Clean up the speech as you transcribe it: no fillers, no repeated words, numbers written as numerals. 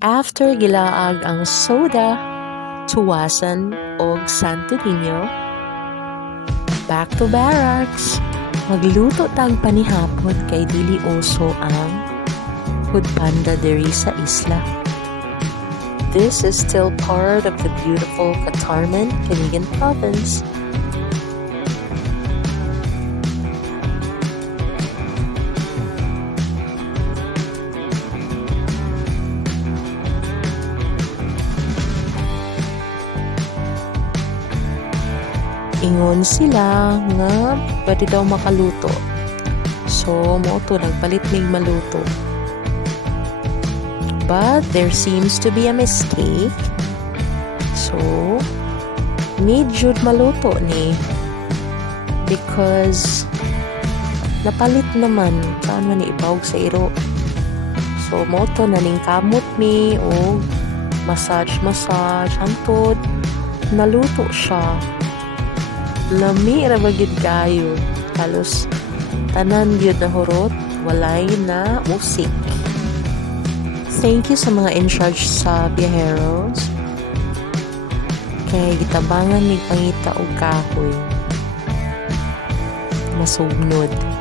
After gilaag ang soda, Tuwasan og Santo Niño, back to barracks. Magluto tag panihapon kay dili uso ang foodpanda diri sa isla. This is still part of the beautiful Catarman, Cagayan province. Ingon sila nga pwede daw makaluto. So, mo to nagpalit mig maluto. But there seems to be a mistake. So, need jud maluto ni because napalit naman saan man ibawg sa iro. So, mo to naning kamot mi o massage hantod naluto siya. Lami ra bagid kayo. Halos tanan gyud na hurot, walay na usik. Thank you sa mga in charge sa Viajeros. Kay gitabangan ni pangita og kahoy. Masugnod.